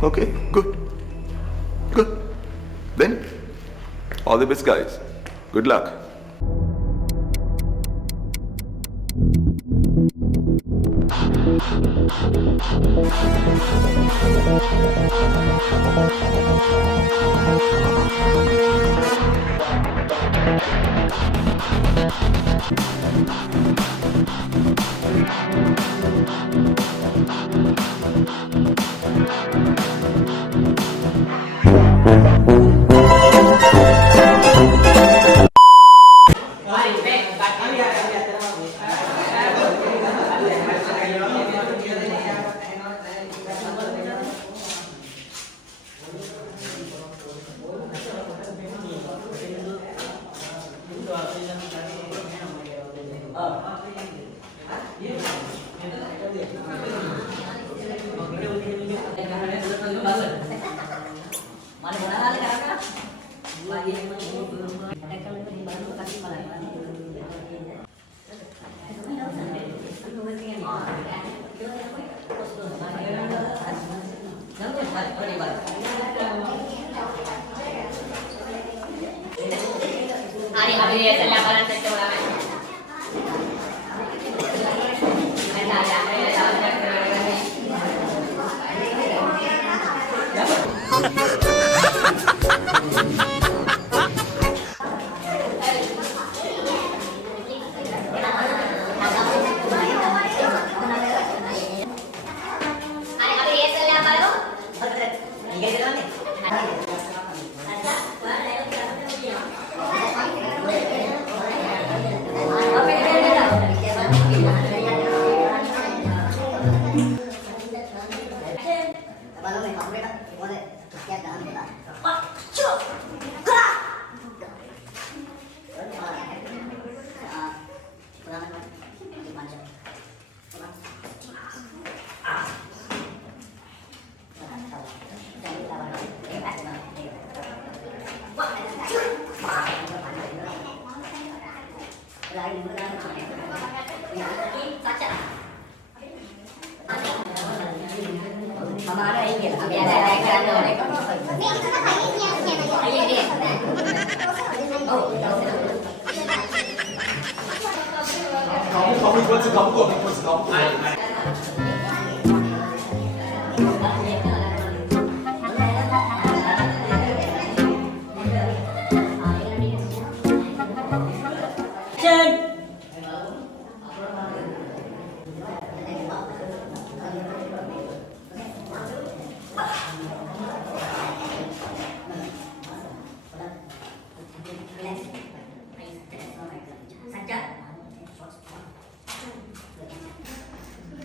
Okay, good. Good. Then, all the best, guys. Good luck.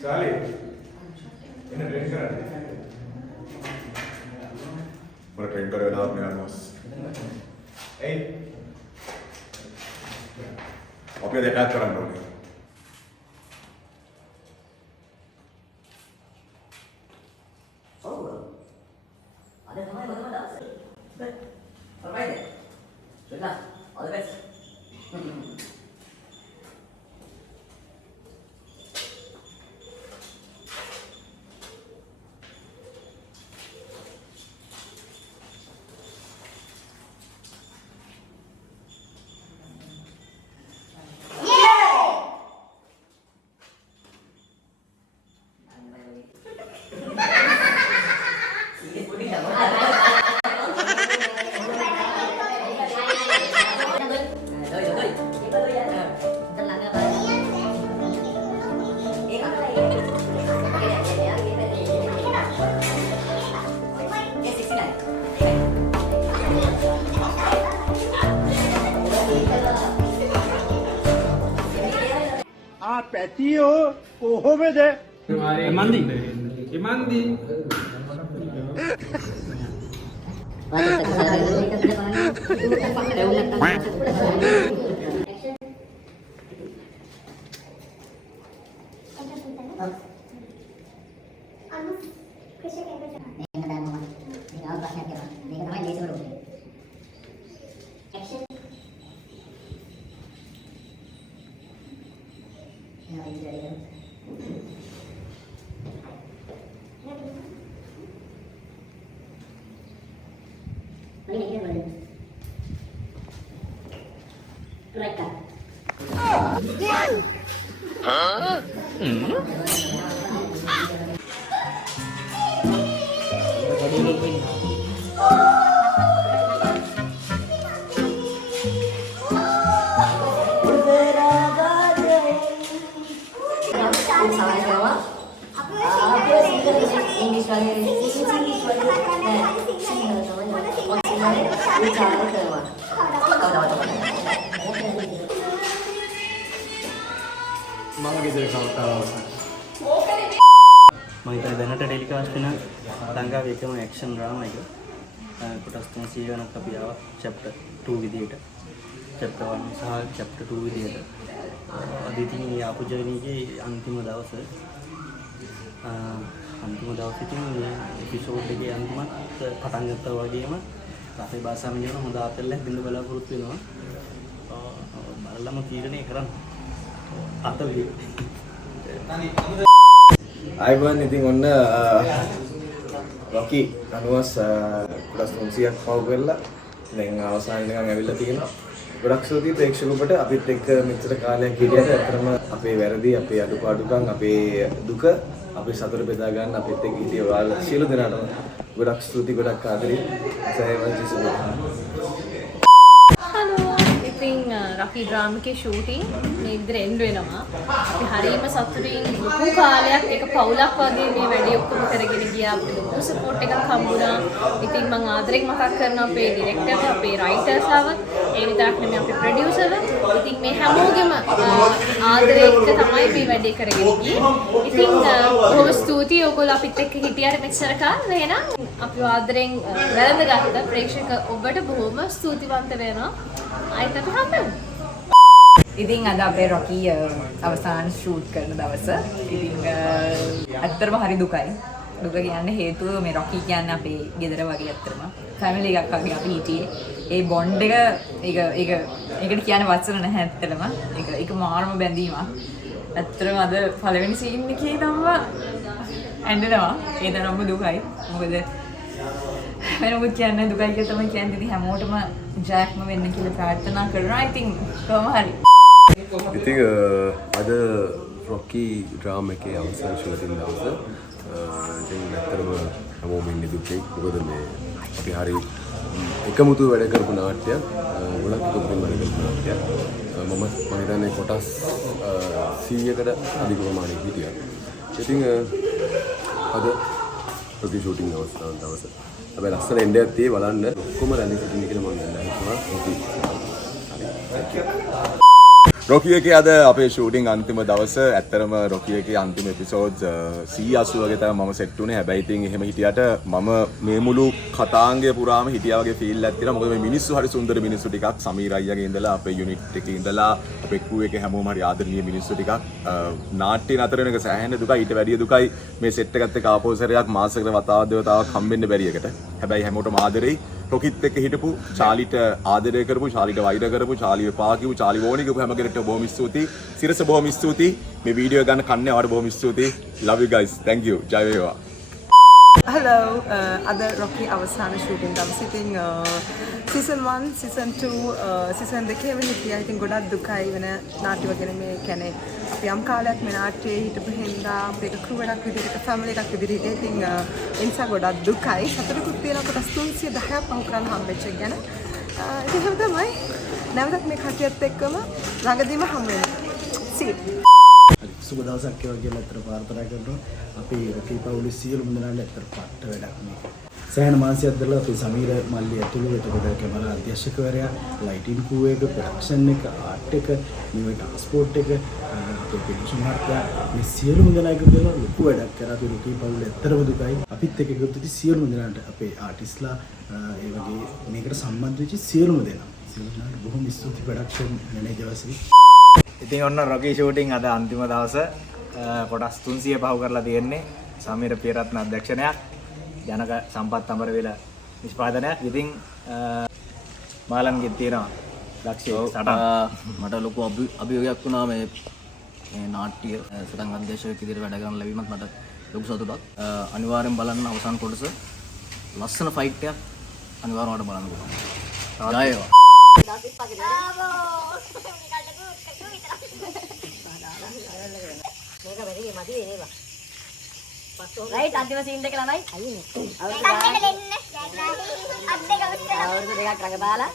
Charlie, in a train car. For a train car, you'll have me almost. Hey. Open the attack around. Oh, ada mana? Good. All right then. Good luck. All the best. පැතියෝ කොහොමද එමන්දි එමන්දි English वाले English वाले මම ගෙදර කවතාව අවසන්. මම හිතන්නේ දැනට telecast වෙන ලංකාවේ එකම ඇක්ෂන් ඩ්‍රාමා එක. කොටස් 300 ගණක් අපි ආවා chapter 2 විදියට. chapter 1 සහ chapter 2 විදියට. අද ඉතින් මේ ආපු ජර්නිගේ අන්තිම දවස. අන්තිම දවසේ ඉතින් මේ එපිසෝඩ් එකේ අන්තිමත් පටන් ගත්තා වගේම අපේ භාෂාවෙන් කියන හොඳ ආතල්ලක් දෙන්න බලාපොරොත්තු වෙනවා. බලලම තීරණය කරන්න. අතවිලි. අයිබන් ඉතින් ඔන්න රොකි අනුවස් කොටස් 300ක් පව් කරලා දැන් අවසාන ඉඳන් ඇවිල්ලා තියෙනවා. ගොඩක් ස්තුතියි ප්‍රේක්ෂකවලට අපිත් එක්ක මෙච්චර කාලයක් හිටියට අතරම අපේ වැරදි, අපේ අඩුපාඩුකම්, අපේ දුක අපි සතුට බෙදා ගන්න අපිත් එක්ක හිටිය ඔයාලා සියලු දෙනාටම ගොඩක් ස්තුතියි, ගොඩක් ආදරේ. සෑහෙන ජීසුස්. ඉතින් රොකි ඩ්‍රාමා එකේ ෂූටින් මේ ඉදිරියට එන්න වෙනවා. අපි හරියම සතුටින් ලොකු කාලයක් එක පවුලක් වගේ මේ වැඩේ ඔක්කොම කරගෙන ගියා. අපිට ලොකු සපෝට් එකක් හම්බුණා. ඉතින් මම ආදරෙන් මතක් කරනවා අපේ ඩිරෙක්ටර්ට, අපේ රයිටර්ස්ලව, ඒ විතරක් නෙමෙයි අපේ ප්‍රොඩියුසර්ව. ඉතින් මේ හැමෝගෙම ආදරේ එක්ක තමයි මේ වැඩේ කරගෙන ගියේ. ඉතින් බොහොම ස්තුතියි ඔයගොල්ලෝ අපිත් එක්ක හිටියට මෙච්චර කාලෙ. එහෙනම් අපි ආදරෙන් වැළඳගත්ත ප්‍රේක්ෂක ඔබට බොහොම ස්තුතිවන්ත වෙනවා. ආයෙත් අපි හම්බෙමු. ඉතින් අද අපේ රොකි අවසාන ෂූට් කරන දවස. ඉතින් ඇත්තටම හරි දුකයි. දුක කියන්නේ හේතුව මේ රොකි කියන්නේ අපේ ගෙදර වගේ ඇත්තටම ෆැමිලි එකක් වගේ අපි හිටියේ. ඒ බොන්ඩ් එක ඒකට කියන්නේ වචන නැහැ ඇත්තටම. ඒක මාරම බැඳීමක්. ඇත්තටම අද පළවෙනි සීන් එකේ නම් ඇඬෙනවා. ඒ තරම්ම දුකයි. මොකද වෙනමුත් කියන්නේ දුකයි කියලා තමයි කියන්නේ. ඉතින් හැමෝටම ජයක්ම වෙන්න කියලා ප්‍රාර්ථනා කරනවා. ඉතින් කොහොම හරි. ඉතින් අද රොකි ඩ්‍රාමා එකේ අවසන් ෂූටින් දවස. ඉතින් ඇත්තටම හැමෝම ඉන්නේ දුකේ. මොකද මේ අපි හරි එකමුතු වැඩ කරපු නාට්‍යයක්. ගොඩක් එකමුතු වැඩ කරපු නාට්‍යයක්. මම හිතන්නේ කොටස් 100කට අධික ප්‍රමාණයක් හිටියා. ඉතින් අද රොකි ෂූටින් අවසන් දවස. හැබැයි ලස්සන එන්ඩයක් තියෙයි බලන්න. ඔක්කොම රැඳී සිටින්න කියලා මම හිතනවා. රොකි එකේ අද අපේ ෂූටින් අන්තිම දවස. ඇත්තරම රොකි එකේ අන්තිම එපිසෝඩ්ස් 180 වගේ තමයි මම සෙට් වුණේ. හැබැයි ඉතින් එහෙම හිටියට මම මේ මුළු කතාංගය පුරාම හිටියා වගේ ෆීල් එකක් තියෙනවා. මොකද මේ මිනිස්සු හරි සුන්දර මිනිස්සු ටිකක්. සමීර අයියාගේ ඉඳලා අපේ යුනිට් එකේ ඉඳලා අපේ ක්‍රූ එකේ හැමෝම හරි ආදරණීය මිනිස්සු ටිකක්. නාට්‍ය නතර වෙන එක සෑහෙන දුකයි. ඊට වැඩිය දුකයි මේ සෙට් එකත් එක්ක ආපෝසරයක් මාසයකට වතාවක් දෙවතාවක් හම්බෙන්න බැරි එකට. හැබැයි හැමෝටම ආදරෙයි. රොකිත් එක්ක හිටපු චාලිට ආදරය කරපු, චාලිට වෛර කරපු, චාලිව පාකිව්, චාලි වෝනි කියපු හැම කෙනෙක්ට බොහොම ස්තුතියි. සිරස බොහොම ස්තුතියි. මේ වීඩියෝ ගන්න කන්නේ ආවට බොහොම ස්තුතියි. Love you guys. Thank you. ජය වේවා. Hello, අද රොකි අවසාන ෂූටින් දවසේ. ඉතින් season 1, season 2, season 2 වෙන හිටියා. ඉතින් ගොඩක් දුකයි වෙන නාට්‍ය වගේ මේ කියන්නේ අපි යම් කාලයක් මේ නාට්‍යයේ හිටපු හින්දා අපේ ක්‍රූ එකක් විදිහට, ෆැමිලි එකක් විදිහට. ඉතින් ඒ නිසා ගොඩක් දුකයි. සතුටුකුත් තියෙනවා කොටස් 310ක් පහු කරන්න හම්බෙච්ච එක ගැන. ඉතින් එහෙම තමයි. නැවතත් මේ කටියත් එක්කම ළඟදීම හම්බ වෙනවා. See you. සුබ දවසක් වේවා කියලා අතර ප්‍රාර්ථනා කරනවා. අපි රොකි පවුලේ සියලුම දෙනාට අතර පට්ට වැඩක් මේක. සෑහෙන මාසයක් දරලා අපි සමීර මල්ලි ඇතුළු එතකොට කැමරා අධ්‍යක්ෂකවරයා, ලයිටින් ක්‍රූ එක, ප්‍රොඩක්ෂන් එක, ආර්ට් එක, මේ ට්‍රාන්ස්පෝර්ට් එක, අපේ පිටිෂන් මාර්යා මේ සියලුම දෙනා එකතු වෙලා ලොකු වැඩක් කරා. අපි රොකි පවුලේ ඇත්තටම දුකයි. අපිත් එක්ක එකතු වෙච්ච සියලුම දෙනාට, අපේ ආටිස්ලා ඒ වගේ මේකට සම්බන්ධ වෙච්ච සියලුම දෙනා බොහොම ස්තුතියි. ප්‍රොඩක්ෂන් මැනේජර්ස්ලි. ඉතින් ඔන්න රොකි ෂූටින් අද අන්තිම දවස. කොටස් 300 පහු කරලා තියෙන්නේ. සමීර පියරත්න අධ්‍යක්ෂණයක්, ජනක සම්පත් අමරවිල නිෂ්පාදනයක්. ඉතින් මාලන්ගෙත් තියෙනවා ලක්ෂ්‍ය සටන්. මට ලොකු අභියෝගයක් වුණා මේ නාට්‍ය සටන් අධ්‍යක්ෂකයෙක් විදිහට වැඩ කරන්න ලැබීමත් මට ලොකු සතුටක්. අනිවාර්යෙන් බලන්න අවසන් කොටස. ලස්සන ෆයිට් එකක් අනිවාර්යයෙන්ම බලන්න පුළුවන්. ජය වේවා. රයිට් අන්තිම සීන් එක ළමයි අයියනේ අවුරුදු දෙකක් රඟපාලා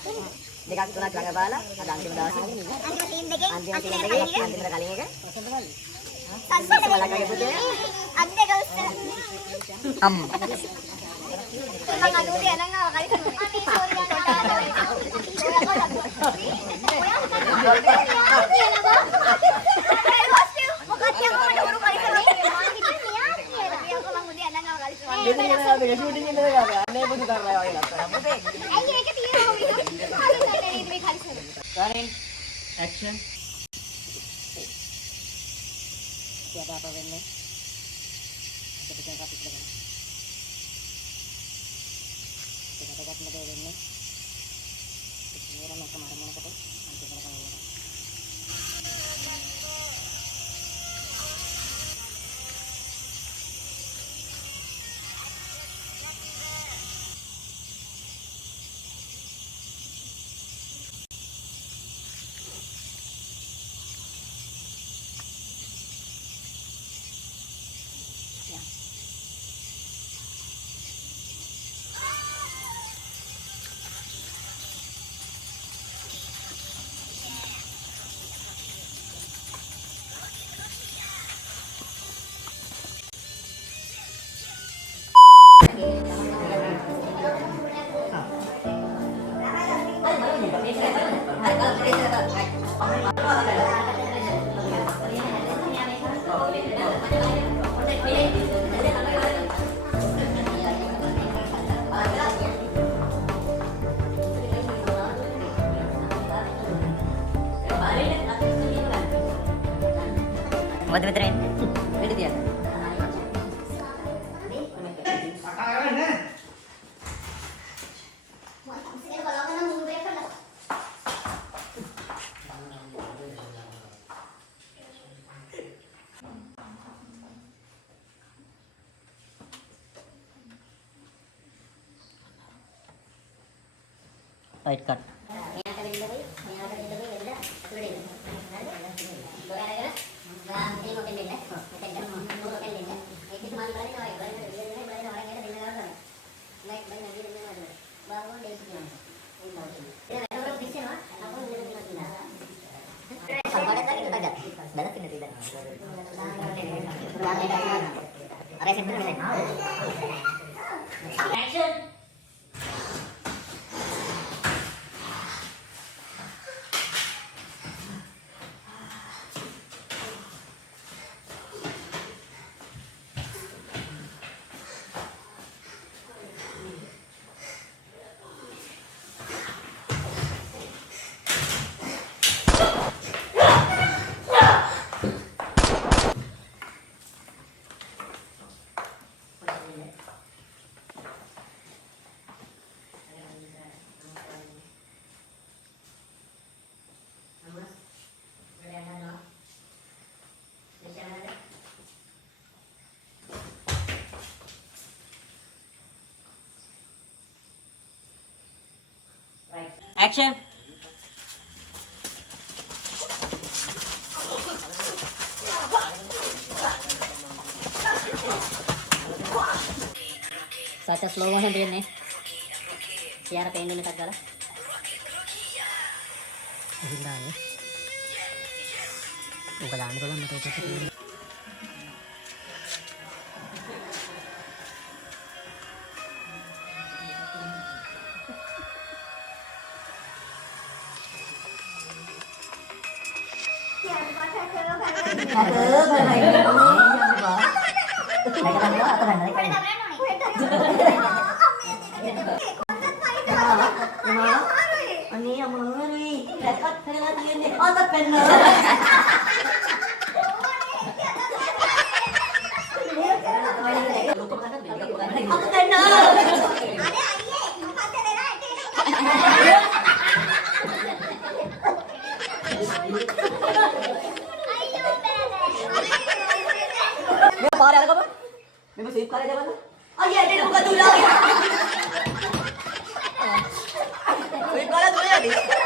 දෙකක් තුනක් රඟපාලා අද අන්තිම දවසේ අන්තිම සීන් එකේ අන්තිමට කලින් එක සල්සලගේ පුතේ අද්දේ ගෞස්තර අම්මා මම අනුදේ අනංගව කලින් අනේ Action. Siapa apa benda? Kita kapit lagi. Kita dekat mede benda. Ini orang kemarin mana kata? Nanti kita kalau orang. What do you train? Ready dia. Right cut. Action. Sacha slow motion තියෙන්නේ. සියාර පේන්නේ එකක් ගාලා. ඉහිල්ලානේ. උඹ දාන්න බලන්න මට ඒක. Save kare jalan. Aye, ada buka dulu. Save kare dulu ya.